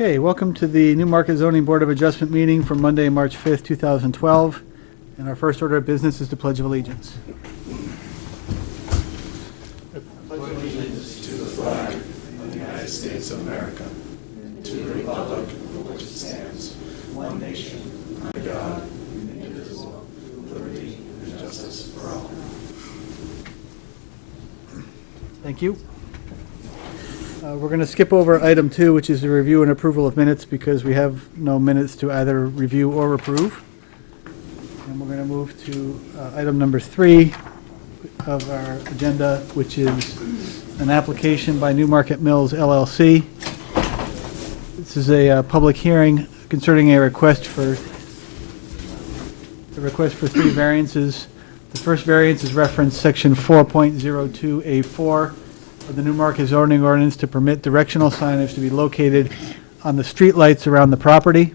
Okay, welcome to the Newmarket Zoning Board of Adjustment meeting for Monday, March 5th, 2012. And our first order of business is the Pledge of Allegiance. Pledge allegiance to the flag of the United States of America, and to the republic for which it stands, one nation, under God, indivisible, with liberty and justice for all. Thank you. We're going to skip over item 2, which is the review and approval of minutes, because we have no minutes to either review or approve. And we're going to move to item number 3 of our agenda, which is an application by Newmarket Mills LLC. This is a public hearing concerning a request for 3 variances. The first variance is referenced section 4.02A4 of the Newmarket zoning ordinance to permit directional signage to be located on the streetlights around the property.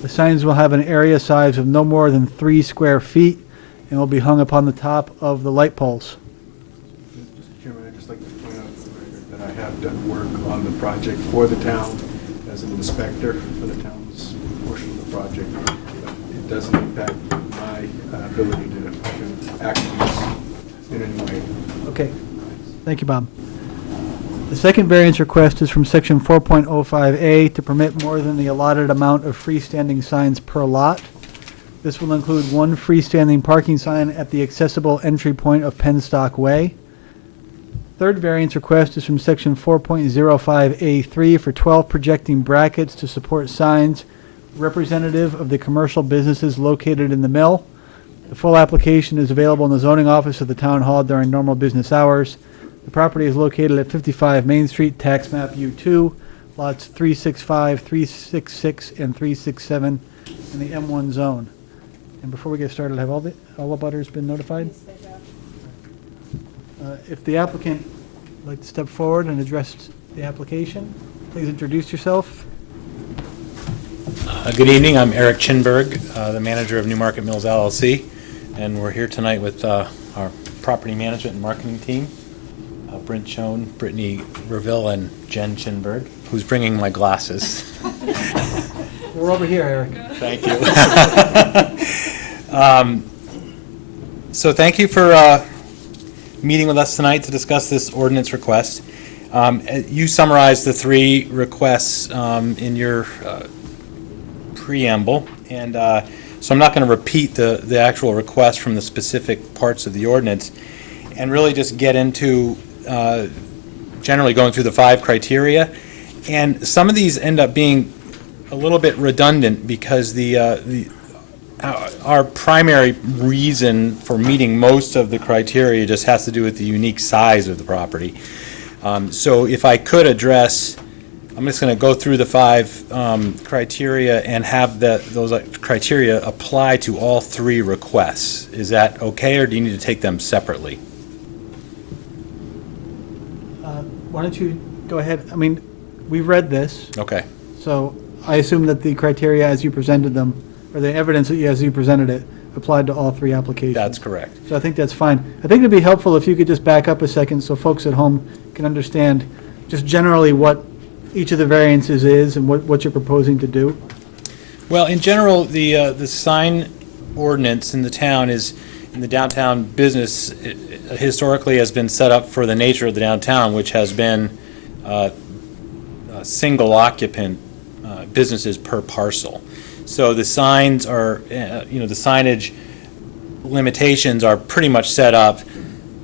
The signs will have an area size of no more than 3 square feet and will be hung upon the top of the light poles. Mr. Chairman, I'd just like to point out for the record that I have done work on the project for the town as an inspector for the town's portion of the project. But it doesn't impact my ability to act on this in any way. Okay. Thank you, Bob. The second variance request is from section 4.05A to permit more than the allotted amount of freestanding signs per lot. This will include 1 freestanding parking sign at the accessible entry point of Penstock Way. Third variance request is from section 4.05A3 for 12 projecting brackets to support signs representative of the commercial businesses located in the mill. The full application is available in the zoning office of the town hall during normal business hours. The property is located at 55 Main Street, tax map U2, lots 365, 366, and 367 in the M1 zone. And before we get started, have all the butters been notified? If the applicant would like to step forward and address the application, please introduce yourself. Good evening. I'm Eric Chinberg, the manager of Newmarket Mills LLC, and we're here tonight with our property management and marketing team. Brent Schoen, Brittany Reville, and Jen Chinberg, who's bringing my glasses. We're over here, Eric. Thank you. So thank you for meeting with us tonight to discuss this ordinance request. You summarized the 3 requests in your preamble, and so I'm not going to repeat the actual request from the specific parts of the ordinance, and really just get into generally going through the 5 criteria. And some of these end up being a little bit redundant because our primary reason for meeting most of the criteria just has to do with the unique size of the property. So if I could address, I'm just going to go through the 5 criteria and have those criteria apply to all 3 requests. Is that okay, or do you need to take them separately? Why don't you go ahead? I mean, we've read this, Okay. so I assume that the criteria as you presented them, or the evidence as you presented it, applied to all 3 applications. That's correct. So I think that's fine. I think it'd be helpful if you could just back up a second so folks at home can understand just generally what each of the variances is and what you're proposing to do. Well, in general, the sign ordinance in the town is, in the downtown business, historically has been set up for the nature of the downtown, which has been single occupant businesses per parcel. So the signs are, the signage limitations are pretty much set up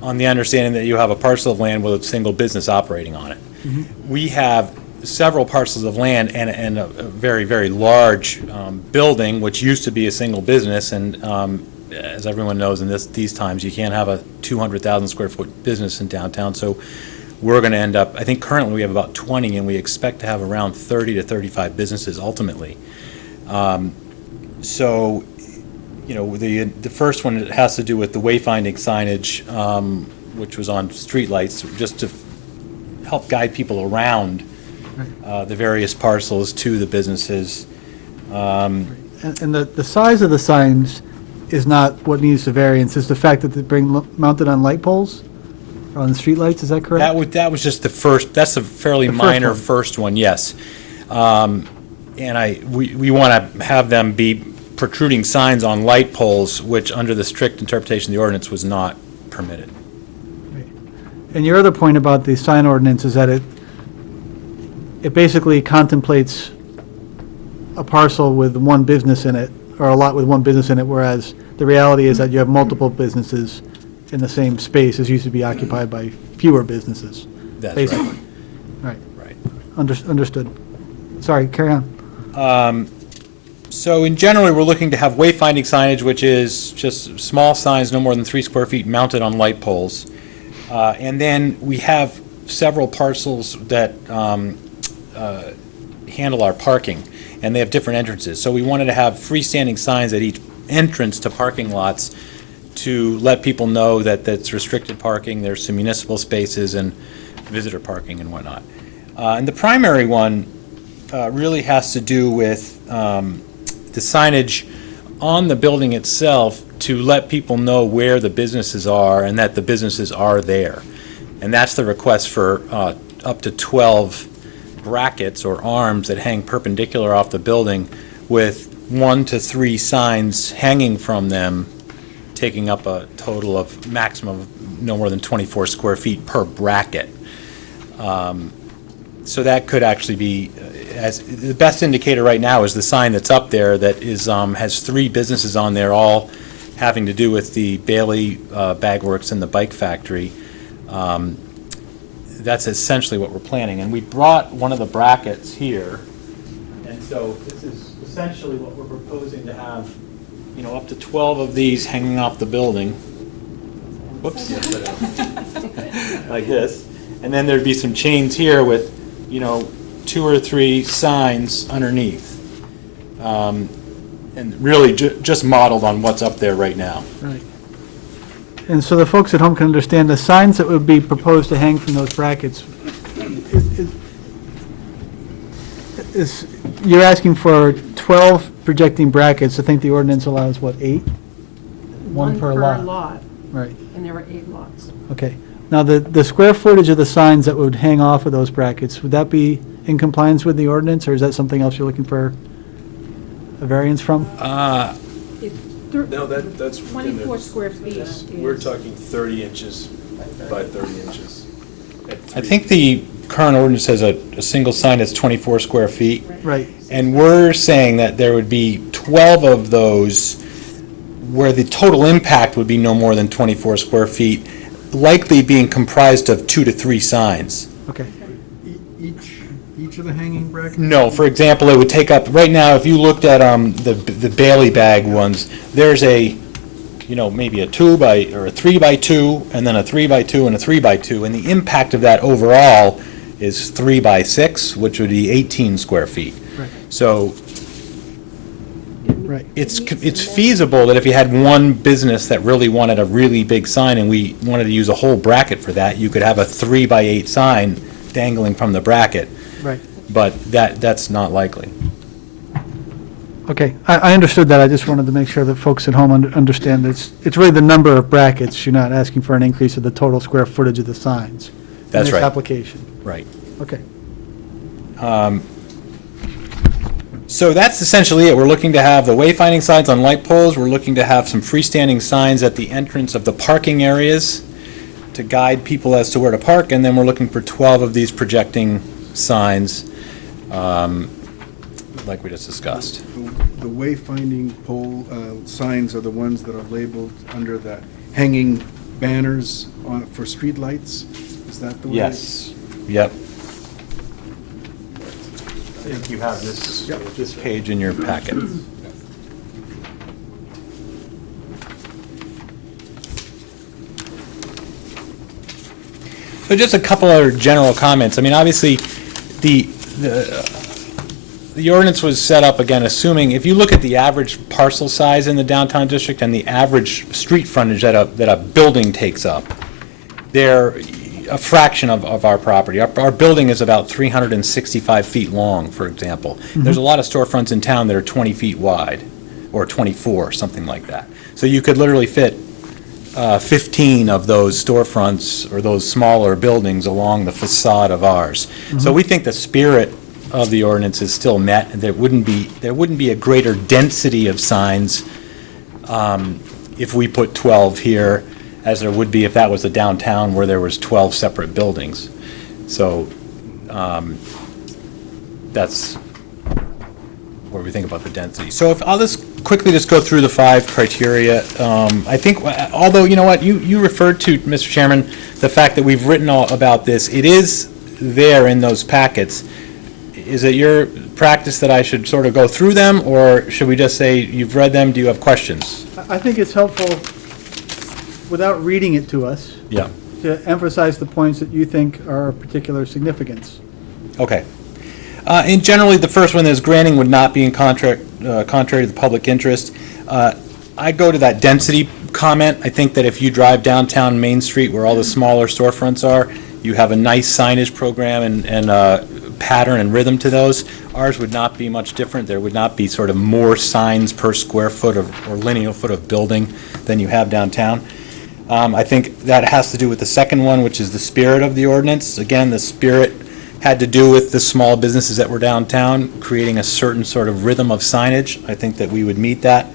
on the understanding that you have a parcel of land with a single business operating on it. Mm-hmm. We have several parcels of land and a very, very large building, which used to be a single business, and as everyone knows in these times, you can't have a 200,000 square foot business in downtown. So we're going to end up, I think currently we have about 20, and we expect to have around 30 to 35 businesses ultimately. So, the first one has to do with the wayfinding signage, which was on streetlights, just to help guide people around the various parcels to the businesses. And the size of the signs is not what needs the variance, it's the fact that they're mounted on light poles, or on streetlights, is that correct? That was just the first, that's a fairly minor first one, yes. And we want to have them be protruding signs on light poles, which under the strict interpretation of the ordinance was not permitted. And your other point about the sign ordinance is that it basically contemplates a parcel with one business in it, or a lot with one business in it, whereas the reality is that you have multiple businesses in the same space as used to be occupied by fewer businesses. That's basically. Right. Right. Understood. Sorry, carry on. So in general, we're looking to have wayfinding signage, which is just small signs no more than 3 square feet mounted on light poles. And then we have several parcels that handle our parking, and they have different entrances. So we wanted to have freestanding signs at each entrance to parking lots to let people know that that's restricted parking, there's some municipal spaces and visitor parking and whatnot. And the primary one really has to do with the signage on the building itself to let people know where the businesses are and that the businesses are there. And that's the request for up to 12 brackets or arms that hang perpendicular off the building with 1 to 3 signs hanging from them, taking up a total of maximum of no more than 24 square feet per bracket. So that could actually be, as the best indicator right now is the sign that's up there that is has 3 businesses on there, all having to do with the Bailey Bag Works and the Bike Factory. That's essentially what we're planning. And we brought one of the brackets here. And so this is essentially what we're proposing to have, you know, up to 12 of these hanging off the building. Whoops. Like this. And then there'd be some chains here with, you know, 2 or 3 signs underneath. And really just modeled on what's up there right now. Right. And so the folks at home can understand the signs that would be proposed to hang from those brackets is you're asking for 12 projecting brackets. I think the ordinance allows, what, 8? One per lot. Right. And there were 8 lots. Okay. Now, the square footage of the signs that would hang off of those brackets, would that be in compliance with the ordinance, or is that something else you're looking for a variance from? No, that's within 24 square feet is... We're talking 30 inches by 30 inches. I think the current ordinance has a single sign that's 24 square feet. Right. And we're saying that there would be 12 of those where the total impact would be no more than 24 square feet, likely being comprised of 2 to 3 signs. Okay. Each of the hanging brackets? No, for example, it would take up, right now, if you looked at the Bailey bag ones, there's a, you know, maybe a 2 by, or a 3 by 2, and then a 3 by 2 and a 3 by 2, and the impact of that overall is 3 by 6, which would be 18 square feet. Right. So Right. it's feasible that if you had one business that really wanted a really big sign and we wanted to use a whole bracket for that, you could have a 3 by 8 sign dangling from the bracket. Right. But that's not likely. Okay, I understood that. I just wanted to make sure that folks at home understand that it's really the number of brackets. You're not asking for an increase of the total square footage of the signs. That's In right. this application. Right. Okay. So that's essentially it. We're looking to have the wayfinding signs on light poles. We're looking to have some freestanding signs at the entrance of the parking areas to guide people as to where to park, and then we're looking for 12 of these projecting signs, like we just discussed. The wayfinding pole signs are the ones that are labeled under the hanging banners for streetlights? Is that the way? Yes. Yep. I think you have this page in your packet. So just a couple other general comments. I mean, obviously, the ordinance was set up, again, assuming, if you look at the average parcel size in the downtown district and the average street frontage that a building takes up, they're a fraction of our property. Our building is about 365 feet long, for example. Mm-hmm. There's a lot of storefronts in town that are 20 feet wide, or 24, something like that. So you could literally fit 15 of those storefronts or those smaller buildings along the facade of ours. Mm-hmm. So we think the spirit of the ordinance is still met, and there wouldn't be a greater density of signs if we put 12 here as there would be if that was a downtown where there was 12 separate buildings. So that's where we think about the density. So if I'll just quickly go through the 5 criteria. I think, although, you know what, you referred to, Mr. Chairman, the fact that we've written all about this. It is there in those packets. Is it your practice that I should sort of go through them, or should we just say, you've read them, do you have questions? I think it's helpful, without reading it to us, Yeah. to emphasize the points that you think are of particular significance. Okay. And generally, the first one is granting would not be in contrary to the public interest. I go to that density comment. I think that if you drive downtown Main Street where all the smaller storefronts are, you have a nice signage program and pattern and rhythm to those. Ours would not be much different. There would not be sort of more signs per square foot or lineal foot of building than you have downtown. I think that has to do with the second one, which is the spirit of the ordinance. Again, the spirit had to do with the small businesses that were downtown, creating a certain sort of rhythm of signage. I think that we would meet that.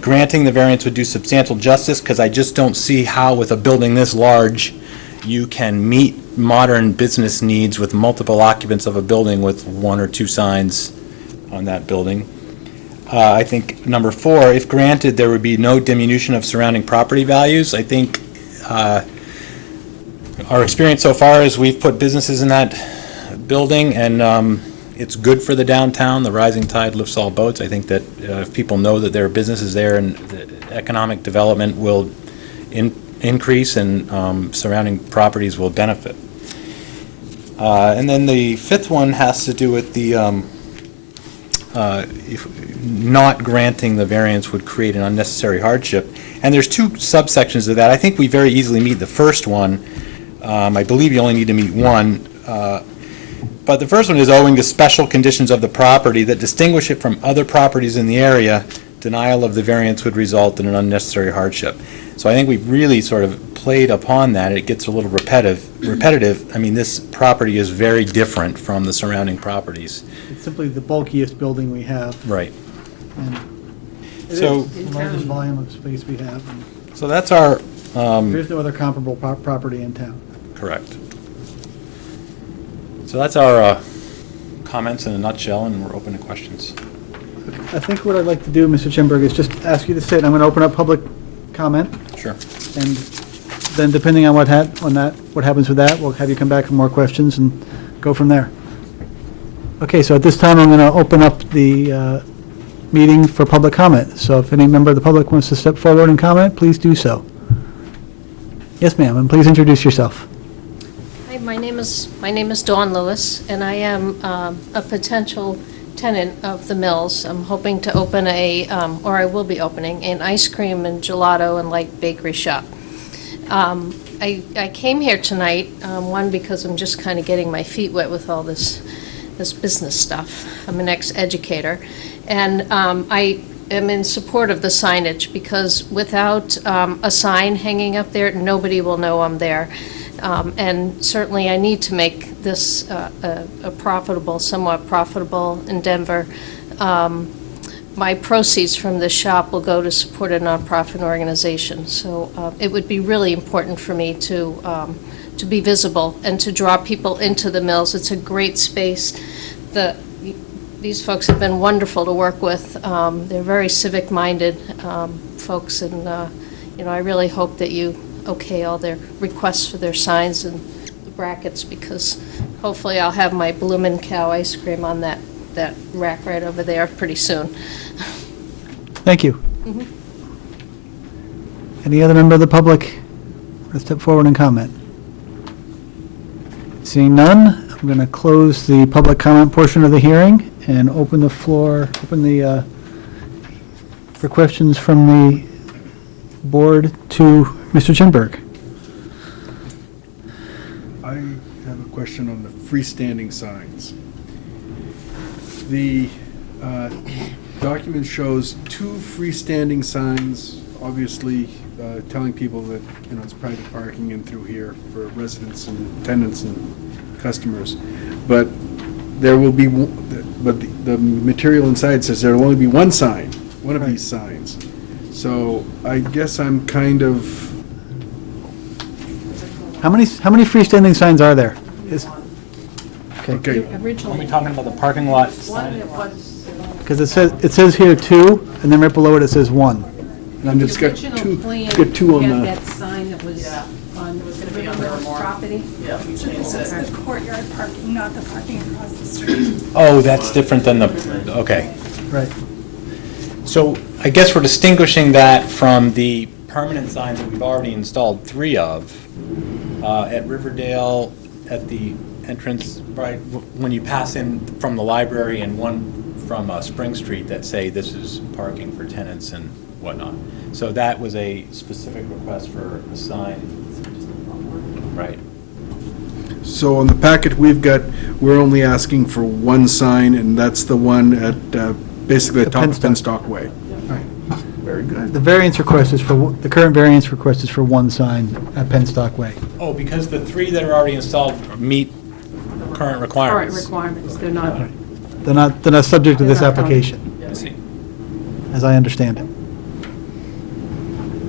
Granting the variance would do substantial justice, because I just don't see how, with a building this large, you can meet modern business needs with multiple occupants of a building with 1 or 2 signs on that building. I think number 4, if granted, there would be no diminution of surrounding property values. I think our experience so far is we've put businesses in that building, and it's good for the downtown. The rising tide lifts all boats. I think that if people know that there are businesses there, and the economic development will increase, and surrounding properties will benefit. And then the 5th one has to do with the if not granting the variance would create an unnecessary hardship. And there's 2 subsections of that. I think we very easily meet the first one. I believe you only need to meet 1. But the first one is owing to special conditions of the property that distinguish it from other properties in the area, denial of the variance would result in an unnecessary hardship. So I think we've really sort of played upon that. It gets a little repetitive. I mean, this property is very different from the surrounding properties. It's simply the bulkiest building we have. Right. And it So- is the largest volume of space we have. And So that's our, there's no other comparable property in town. correct. So that's our comments in a nutshell, and we're open to questions. I think what I'd like to do, Mr. Chimberg, is just ask you to sit. I'm going to open up public comment, Sure. and then depending on what happens with that, we'll have you come back with more questions and go from there. Okay, so at this time, I'm going to open up the meeting for public comment. So if any member of the public wants to step forward and comment, please do so. Yes, ma'am, and please introduce yourself. Hi, my name is Dawn Lewis, and I am a potential tenant of the Mills. I'm hoping to open or I will be opening, an ice cream and gelato and light bakery shop. I came here tonight, one, because I'm just kind of getting my feet wet with all this business stuff. I'm an ex-educator, and I am in support of the signage, because without a sign hanging up there, nobody will know I'm there. And certainly I need to make this a profitable, somewhat profitable endeavor. My proceeds from this shop will go to support a nonprofit organization. So it would be really important for me to be visible and to draw people into the Mills. It's a great space. These folks have been wonderful to work with. They're very civic-minded folks, and I really hope that you okay all their requests for their signs and the brackets, because hopefully I'll have my Bloomin' Cow ice cream on that rack right over there pretty soon. Thank you. Any other member of the public want to step forward and comment? Seeing none, I'm going to close the public comment portion of the hearing and open the floor, for questions from the board to Mr. Chinberg. I have a question on the freestanding signs. The document shows 2 freestanding signs, obviously telling people that, it's private parking in through here for residents and tenants and customers. But there will be, but the material inside says there will only be one sign, one of these signs. So I guess I'm kind of, How many freestanding signs are there? okay, Are we talking about the parking lot One that was, Because it says here 2, and then right below it says 1. and it's got original two, plan, it's got two on had the, that sign that was on Rivermore's property. Yeah, we changed it. The courtyard parking, not the parking across the street. Oh, that's different than the, okay. Right. So I guess we're distinguishing that from the permanent signs that we've already installed 3 of at Riverdale, at the entrance, right, when you pass in from the library, and one from Spring Street that say this is parking for tenants and whatnot. So that was a specific request for a sign. Right. so on the packet we've got, we're only asking for one sign, and that's the one at basically the The top of Penstock. Penstock Way. Right. Very good. The variance request is for, the current variance request is for 1 sign at Penstock Way. Oh, because the 3 that are already installed meet current Current requirements. requirements, they're not, They're not subject to this They're not counted. application, I see. as I understand it.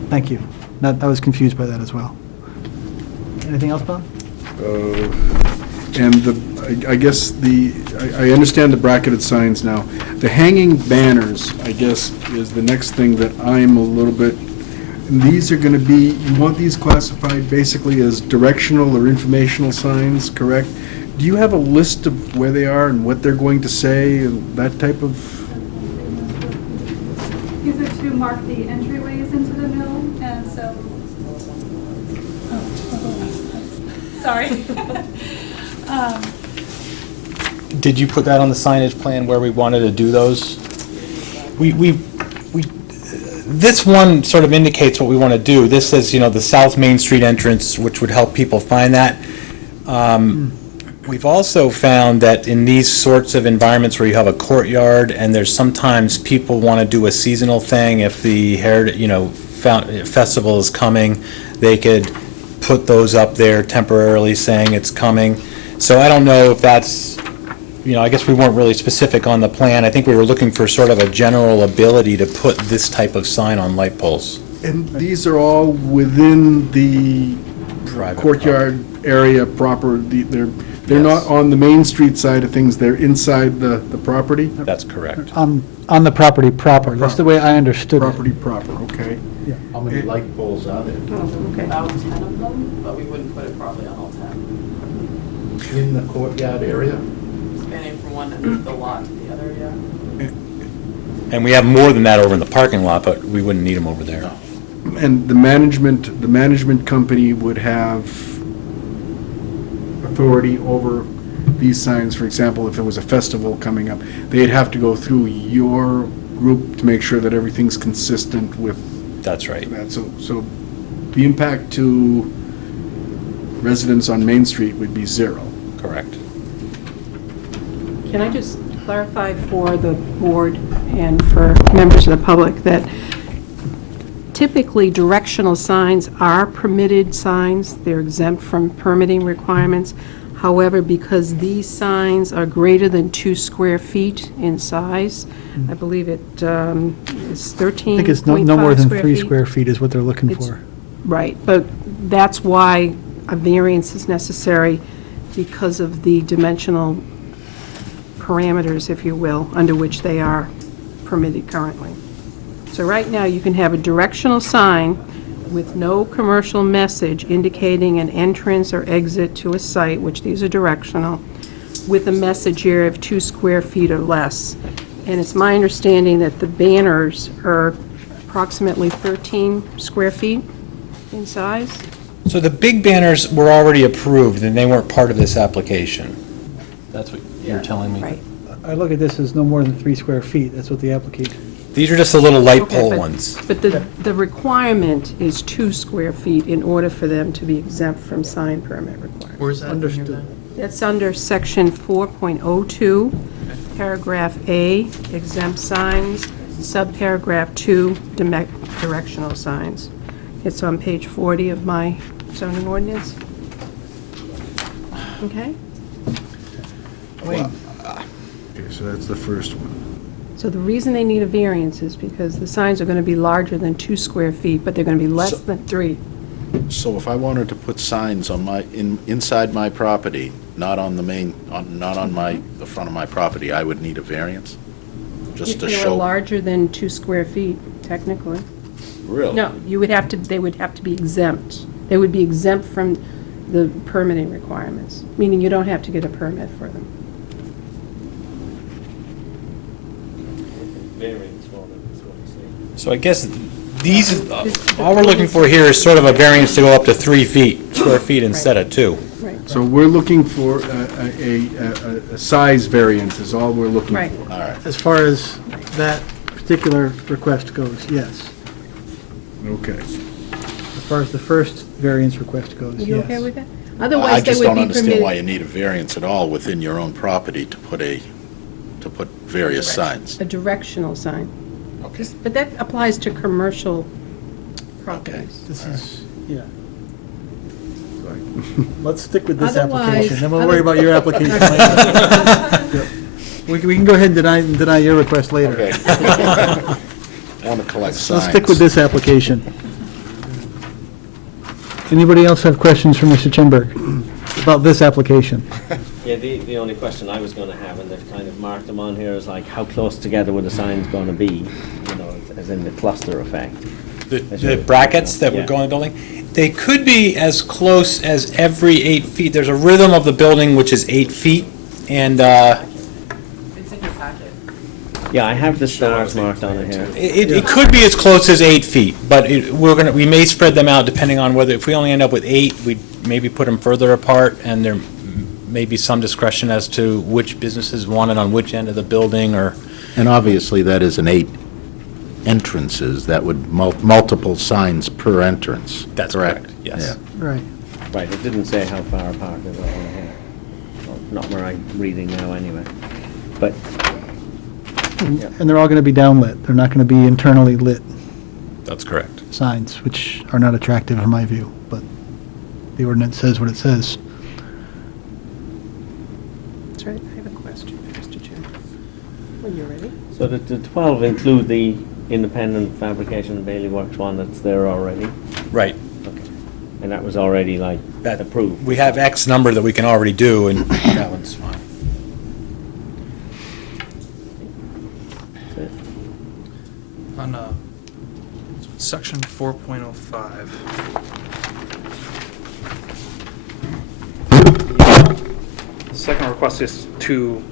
Thank you. I was confused by that as well. Anything else, Bob? And I guess I understand the bracketed signs now. The hanging banners, I guess, is the next thing that I'm a little bit, and these are gonna be, you want these classified basically as directional or informational signs, correct? Do you have a list of where they are and what they're going to say and that type of? These are to mark the entryways into the mill, and so, sorry. Did you put that on the signage plan where we wanted to do those? This one sort of indicates what we want to do. This says, the South Main Street entrance, which would help people find that. We've also found that in these sorts of environments where you have a courtyard, and there's sometimes people want to do a seasonal thing, if the festival is coming, they could put those up there temporarily saying it's coming. So I don't know if that's, I guess we weren't really specific on the plan. I think we were looking for sort of a general ability to put this type of sign on light poles. And these are all within the Private courtyard area proper, they're not Yes. on the Main Street side of things, they're inside the property? That's correct. On the property proper. That's the way I understood it. Property proper, okay. How many light poles are there? okay. About 10 of them, but we wouldn't put it probably on all 10. In the courtyard area? Spanning from one end of the lot to the other, yeah. And we have more than that over in the parking lot, but we wouldn't need them over there. And the management company would have authority over these signs, for example, if there was a festival coming up, they'd have to go through your group to make sure that everything's consistent with That's right. that. So the impact to residents on Main Street would be 0. Correct. Can I just clarify for the board and for members of the public that typically directional signs are permitted signs. They're exempt from permitting requirements. However, because these signs are greater than 2 square feet in size, I believe it is 13.5 I think it's no more than 3 feet. square feet is what they're looking It's- for. Right, but that's why a variance is necessary, because of the dimensional parameters, if you will, under which they are permitted currently. So right now, you can have a directional sign with no commercial message indicating an entrance or exit to a site, which these are directional, with a message area of 2 square feet or less. And it's my understanding that the banners are approximately 13 square feet in size. So the big banners were already approved, and they weren't part of this application. That's what you're telling me? Right. I look at this as no more than 3 square feet. That's what the application. These are just the little light Okay, pole but- ones. But the requirement is 2 square feet in order for them to be exempt from sign permit requirements. Where's that? Understood. That's under section 4.02, paragraph A, exempt signs, subparagraph 2, directional signs. It's on page 40 of my zoning ordinance. Okay? Wayne? Okay, so that's the first one. So the reason they need a variance is because the signs are going to be larger than 2 square feet, but they're going to be less So- than 3. So if I wanted to put signs on inside my property, not on the not on the front of my property, I would need a variance? Just to If they were show? larger than 2 square feet, technically. Really? No, they would have to be exempt. They would be exempt from the permitting requirements, meaning you don't have to get a permit for them. So I guess these, all we're looking for here is sort of a variance to go up to 3 square feet instead of 2. Right. So we're looking for a size variance is all we're looking Right. for. All right. As far as that particular request goes, yes. Okay. As far as the first variance request goes, yes. You okay with that? I Otherwise, they just would don't be understand why you permitted. need a variance at all within your own property to put various signs. A directional sign. Okay. But that applies to commercial properties. This is, yeah. Let's stick with this Otherwise- application, then we'll worry about your application later. Yep. We can go ahead and deny your request later. Okay. I want to collect signs. Let's stick with this application. Anybody else have questions for Mr. Chenberg about this application? Yeah, the only question I was going to have, and they've kind of marked them on here, is like, how close together were the signs going to be, you know, as in the cluster effect? The brackets that would go in the building, they could be as close as every 8 feet. There's a rhythm of the building which is 8 feet, and It's in your packet. Yeah, I have the stars marked on it here. it could be as close as 8 feet, but we may spread them out depending on whether, if we only end up with 8, we'd maybe put them further apart, and there may be some discretion as to which businesses want it on which end of the building, or... And obviously, that is an 8 entrances, that would multiple signs per entrance. That's correct, yes. Right. Right, it didn't say how far apart they were on here. Well, not where I'm reading now, anyway. But, And they're all going to be downlit. They're not going to be internally lit That's correct. signs, which are not attractive in my view, but the ordinance says what it says. That's right, I have a question, Mr. Chairman. When you're ready. so the 12 include the independent fabrication and Bailey Works one that's there already? Right. Okay. And that was already, like, That approved? We have X number that we can already do, and that one's fine. That's it. On section 4.05. The second request is to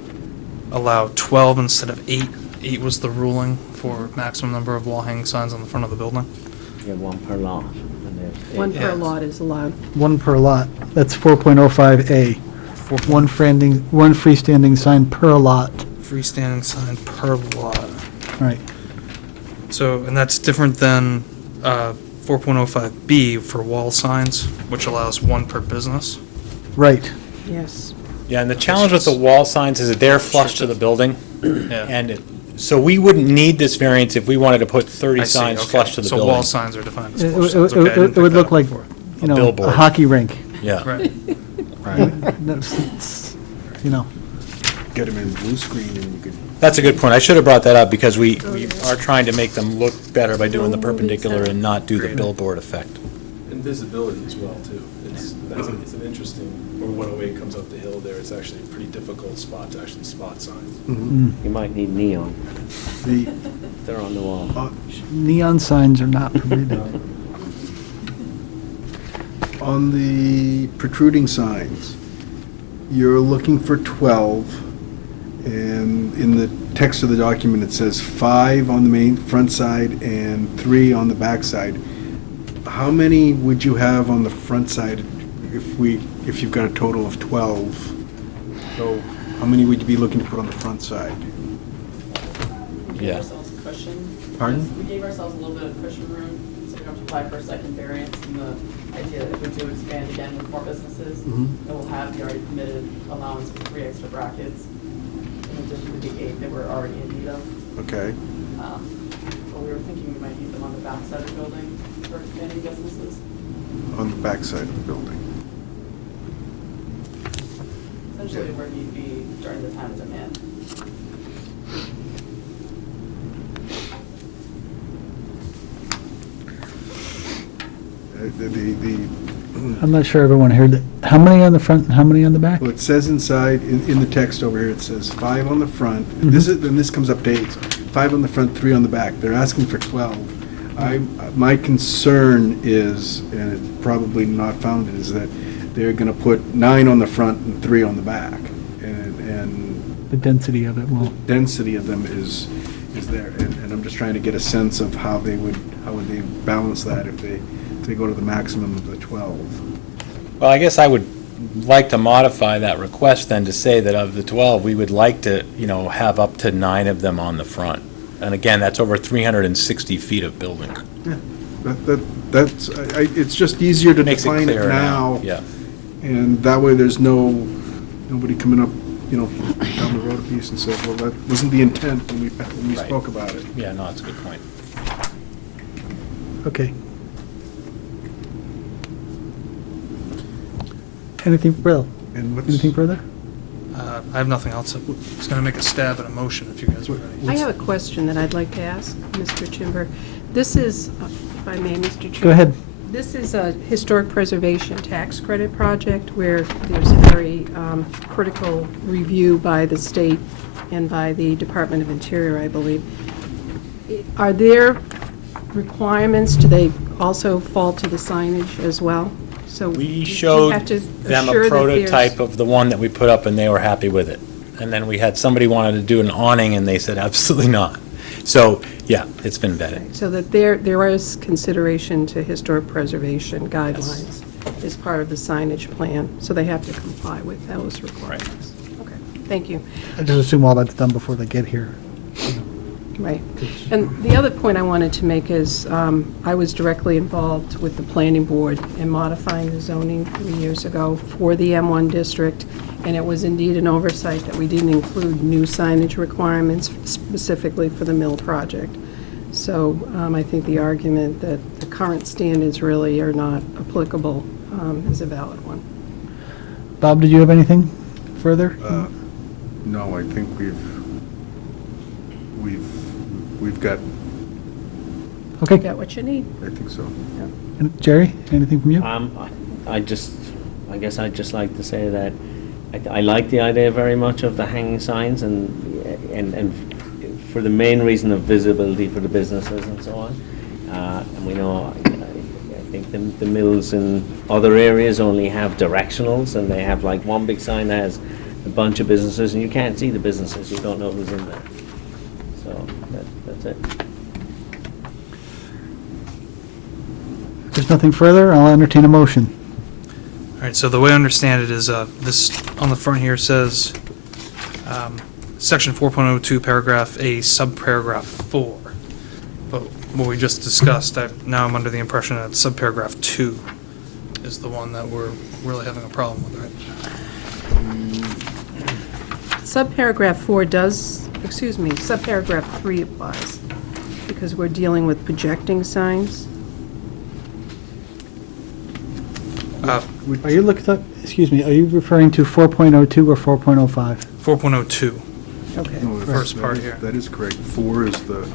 allow 12 instead of 8. 8 was the ruling for maximum number of wall hanging signs on the front of the building. Yeah, one per lot. And there's 8. One per Yes. lot is allowed. One per lot. That's 4.05A. One freestanding sign per lot. Freestanding sign per lot. Right. So, and that's different than 4.05B for wall signs, which allows 1 per business. Right. Yes. Yeah, and the challenge with the wall signs is that they're flush to the building, Yeah. and so we wouldn't need this variance if we wanted to put 30 I see, signs okay. flush to the So building. wall signs are defined as It floor signs. Okay, I didn't it pick would that look up like, before. you know, a billboard. hockey rink. Yeah. Right. That's, you know. Get them in blue screen and you could. That's a good point. I should have brought that up, because we are trying to make them look better by doing the perpendicular and not do the billboard effect. And visibility as well, too. It's an interesting, where 108 comes up the hill there, it's actually a pretty difficult spot to actually spot signs. You might need neon. The, They're on the wall. Neon signs are not permitted. on the protruding signs, you're looking for 12, and in the text of the document, it says 5 on the main front side and 3 on the back side. How many would you have on the front side if you've got a total of 12? So how many would you be looking to put on the front side? We Yeah. gave ourselves a cushion. Pardon? We gave ourselves a little bit of cushion room, so we don't have to apply for a second variance, and the idea that if we do expand again with more businesses, Mhm. it will have the already permitted allowance with 3 extra brackets, in addition to the 8 that we're already in need of. Okay. But we were thinking we might need them on the back side of the building for expanding businesses. On the back side of the building. So essentially where he'd be during the time of demand. I'm not sure everyone heard that. How many on the front and how many on the back? Well, it says inside, in the text over here, it says 5 on the front. And this comes up to 8. So 5 on the front, 3 on the back. They're asking for 12. My concern is, and it's probably not founded, is that they're gonna put 9 on the front and 3 on the back. And The density of it will. density of them is there. And I'm just trying to get a sense of how would they balance that if they go to the maximum of the 12. Well, I guess I would like to modify that request then to say that of the 12, we would like to, have up to 9 of them on the front. And again, that's over 360 feet of building. It's just easier to Makes it define it clearer now. Yeah. And that way there's nobody coming up, down the road a piece and say, well, that wasn't the intent when we Right. spoke about it. Yeah, no, that's a good point. Okay. Anything, Bill? And Anything further? I have nothing else. I was going to make a stab at a motion if you guys are ready. I have a question that I'd like to ask Mr. Chimber. This is, if I may, Mr. Chairman. Go ahead. This is a historic preservation tax credit project where there's a very critical review by the state and by the Department of Interior, I believe. Are there requirements? Do they also fall to the signage as well? So do We you showed have to them a assure that there's- prototype of the one that we put up, and they were happy with it. And then we had somebody wanted to do an awning, and they said absolutely not. So, yeah, it's been vetted. So that there is consideration to historic preservation guidelines as part of the signage plan, so they have to comply with those requirements. Okay, thank you. I just assume all that's done before they get here. Right. And the other point I wanted to make is, I was directly involved with the planning board in modifying the zoning 3 years ago for the M1 district, and it was indeed an oversight that we didn't include new signage requirements specifically for the mill project. So I think the argument that the current standards really are not applicable is a valid one. Bob, did you have anything further? No, I think we've got, Okay. Got what you need? I think so. And Jerry, anything from you? I guess I'd just like to say that I like the idea very much of the hanging signs and for the main reason of visibility for the businesses and so on. And we know, I think the mills in other areas only have directionals, and they have like one big sign that has a bunch of businesses, and you can't see the businesses, you don't know who's in there. So that's it. If there's nothing further, I'll entertain a motion. All right, so the way I understand it is this on the front here says Section 4.02, paragraph A, subparagraph 4. But what we just discussed, now I'm under the impression that subparagraph 2 is the one that we're really having a problem with, right? Subparagraph 4 does, subparagraph 3 applies, because we're dealing with projecting signs. Are you are you referring to 4.02 or 4.05? 4.02. Okay. No, First part here. That is correct. 4 is the,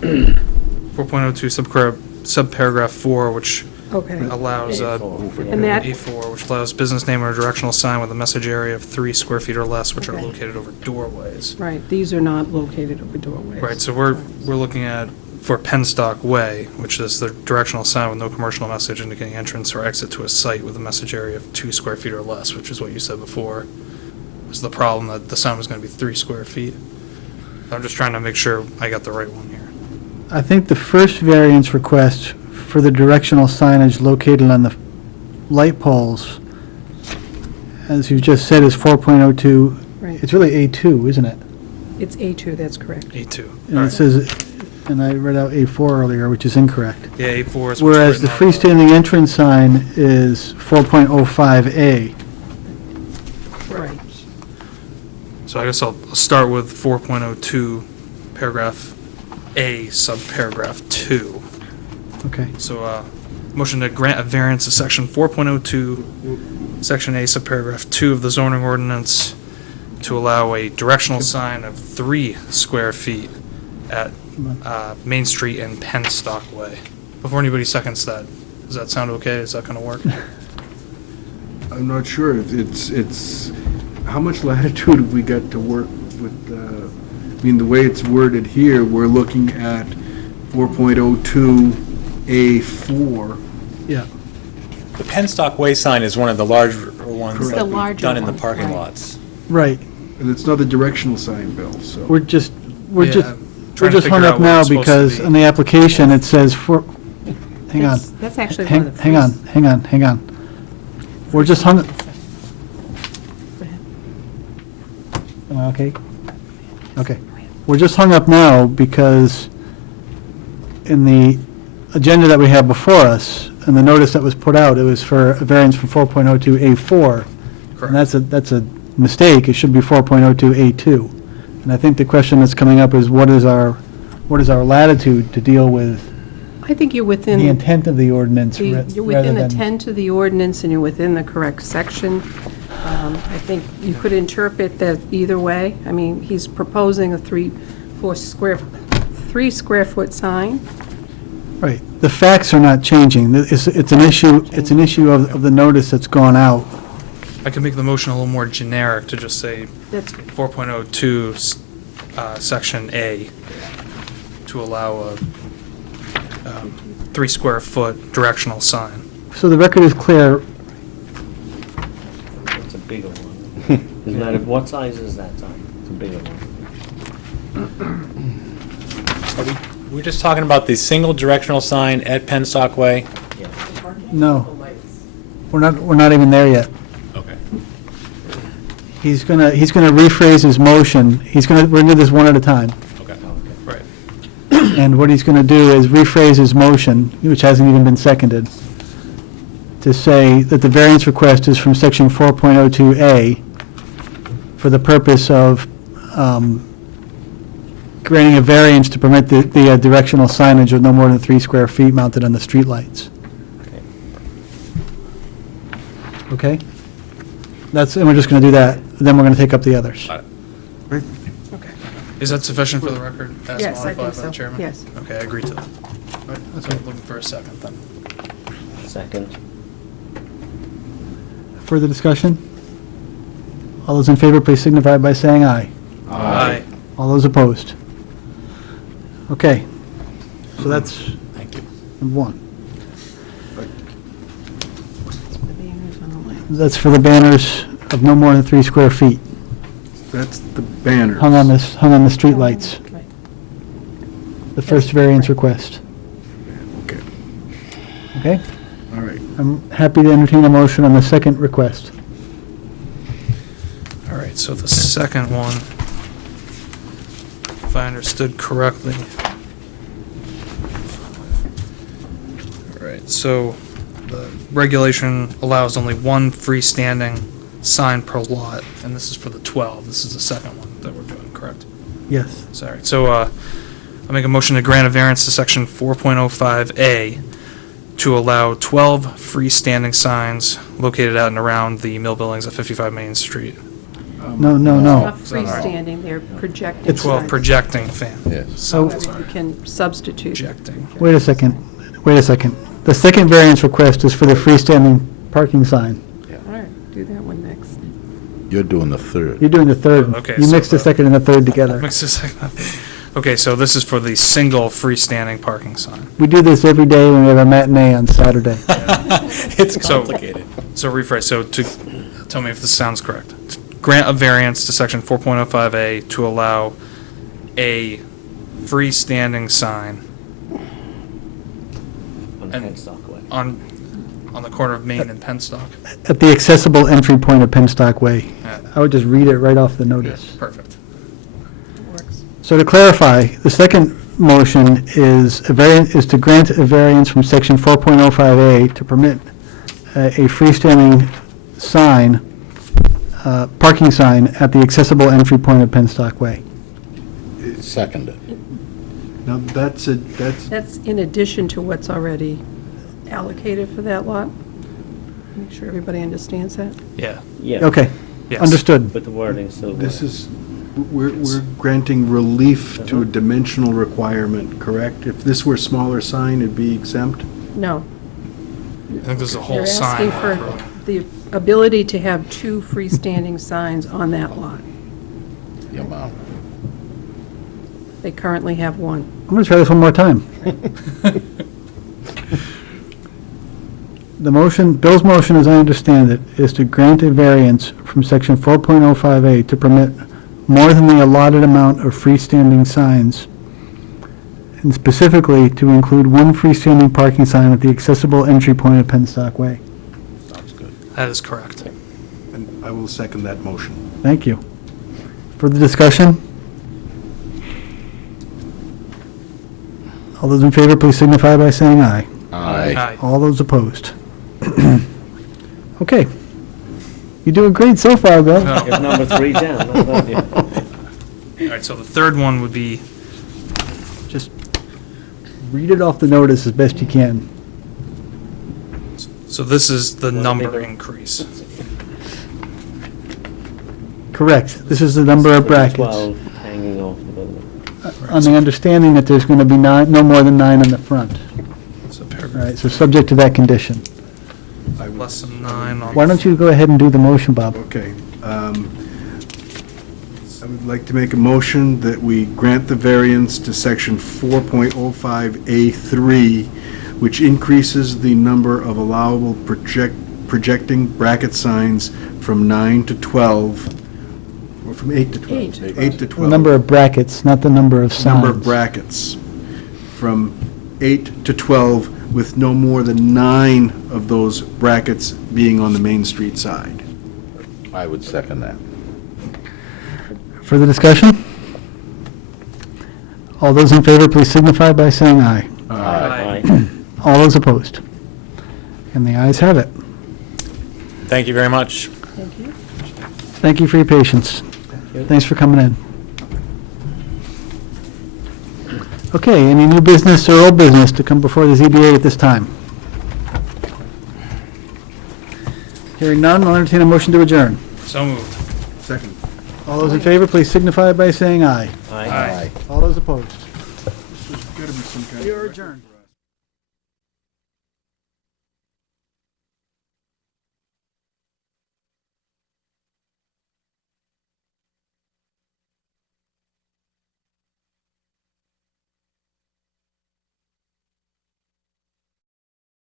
4.02 subparagraph 4, which Okay. allows And that, A4, which allows business name or directional sign with a message area of 3 square feet or less, which are Okay. located over doorways. right, these are not located over doorways. Right, so we're looking at, for Penstock Way, which is the directional sign with no commercial message indicating entrance or exit to a site with a message area of 2 square feet or less, which is what you said before, was the problem, that the sign was going to be 3 square feet. I'm just trying to make sure I got the right one here. I think the first variance request for the directional signage located on the light poles, as you just said, is 4.02. Right. It's really A2, isn't it? It's A2, that's correct. A2. And it says, and I read out A4 earlier, which is incorrect. Yeah, A4 is. what's Whereas the written out. freestanding entrance sign is 4.05A. Right. So I guess I'll start with 4.02, paragraph A, subparagraph 2. Okay. So, motion to grant a variance to section 4.02, section A, subparagraph 2 of the zoning ordinance to allow a directional sign of 3 square feet at Main Street and Penstock Way. Before anybody seconds that, does that sound okay? Is that going to work? I'm not sure. It's, how much latitude have we got to work with, I mean, the way it's worded here, we're looking at 4.02A4. Yeah. The Penstock Way sign is one of the larger ones Correct. that The we've larger done in the one, parking right. lots. Right. And it's not a directional sign, Bill, so. We're just Yeah, hung trying to figure out up what now it's supposed to because be. on the application, it says hang on. That's actually one of the Hang on. We're just hung. Am I okay? Okay. We're just hung up now because in the agenda that we have before us, and the notice that was put out, it was for a variance from 4.02A4. And that's a mistake. It should be 4.02A2. And I think the question that's coming up is what is our latitude to deal with I think you're within. the intent of the ordinance You're rather within the than- intent of the ordinance, and you're within the correct section. I think you could interpret that either way. I mean, he's proposing a 3 square foot sign. Right. The facts are not changing. It's an issue of the notice that's gone out. I could make the motion a little more generic to just say That's 4.02, section A, to allow a 3 square foot directional sign. So the record is clear. It's a bigger one. Isn't that, what size is that sign? It's a bigger one. We're just talking about the single directional sign at Penstock Way? Yeah. No. We're not even there yet. Okay. He's gonna rephrase his motion. We're gonna do this one at a time. Okay. Right. And what he's gonna do is rephrase his motion, which hasn't even been seconded, to say that the variance request is from section 4.02A for the purpose of granting a variance to permit the directional signage of no more than 3 square feet mounted on the streetlights. Okay? And we're just going to do that, then we're going to take up the others. Is that sufficient for the record, as Yes, I modified think by so. the chairman? Yes. Okay, I agree to that. So looking for a second then. Second. Further discussion? All those in favor, please signify by saying aye. Aye. All those opposed? Okay. So that's Thank you. number 1. That's for the banners of no more than 3 square feet, That's the banner. hung on the streetlights. Right. The first variance request. Okay, Okay? all right. I'm happy to entertain a motion on the second request. All right, so the second one, if I understood correctly. All right, so the regulation allows only one freestanding sign per lot, and this is for the 12. This is the second one that we're doing, correct? Yes. Sorry. So I'll make a motion to grant a variance to section 4.05A to allow 12 freestanding signs located at and around the mill buildings at 55 Main Street. No. Not freestanding, they're projecting. 12 signs. projecting fan. Yes. So, However, you can substitute. Projecting. wait a second. The second variance request is for the freestanding parking sign. All right, do that one next. You're doing the third. You're doing the third. Okay, You so mixed the the- second and the third together. Makes a second. Okay, so this is for the single freestanding parking sign. We do this every day when we have a matinee on Saturday. It's So- complicated. So rephrase, so to, tell me if this sounds correct. Grant a variance to section 4.05A to allow a freestanding sign On And- Penstock Way. on the corner of Main and Penstock. At the accessible entry point of Penstock Way. Yeah. I would just read it right off the notice. Perfect. Works. So to clarify, the second motion is to grant a variance from section 4.05A to permit a freestanding sign, parking sign at the accessible entry point of Penstock Way. Seconded. Now, that's That's in addition to what's already, allocated for that lot? Make sure everybody understands that. Yeah. Yeah. Okay, Yes. understood. But the wording still This works. is, we're granting relief to a dimensional requirement, correct? If this were a smaller sign, it'd be exempt? No. I think there's a whole They're sign. asking for the ability to have 2 freestanding signs on that lot. The amount. They currently have 1. I'm going to try this one more time. The motion, Bill's motion, as I understand it, is to grant a variance from section 4.05A to permit more than the allotted amount of freestanding signs, and specifically to include 1 freestanding parking sign at the accessible entry point of Penstock Way. Sounds good. That is correct. And I will second that motion. Thank you. Further discussion? All those in favor, please signify by saying aye. Aye. All those opposed? Okay. You're doing great so far, Bill. Get number 3 down, not bad, yeah. All right, so the third one would be, Just read it off the notice as best you can. so this is the Well, number bigger. increase. Correct. This is the number of brackets. 12 hanging off the building. On the understanding that there's going to be no more than 9 on the front. So All paragraph right, so subject to that condition. I would- less than 9 on. Why don't you go ahead and do the motion, Bob? Okay. I would like to make a motion that we grant the variance to section 4.05A3, which increases the number of allowable projecting bracket signs from 9 to 12, or from 8 to 12. 8 to The 12. number of brackets, not the number of signs. Number of brackets, from 8 to 12, with no more than 9 of those brackets being on the Main Street side. I would second that. Further discussion? All those in favor, please signify by saying aye. Aye. All those opposed? And the ayes have it. Thank you very much. Thank you. Thank you for your patience. you. Thanks for coming in. Okay, any new business or old business to come before the ZBA at this time? Hearing none, I'll entertain a motion to adjourn. So moved. Second. All those in favor, please signify by saying aye. Aye. All those opposed? Gotta be some kind of- You're adjourned.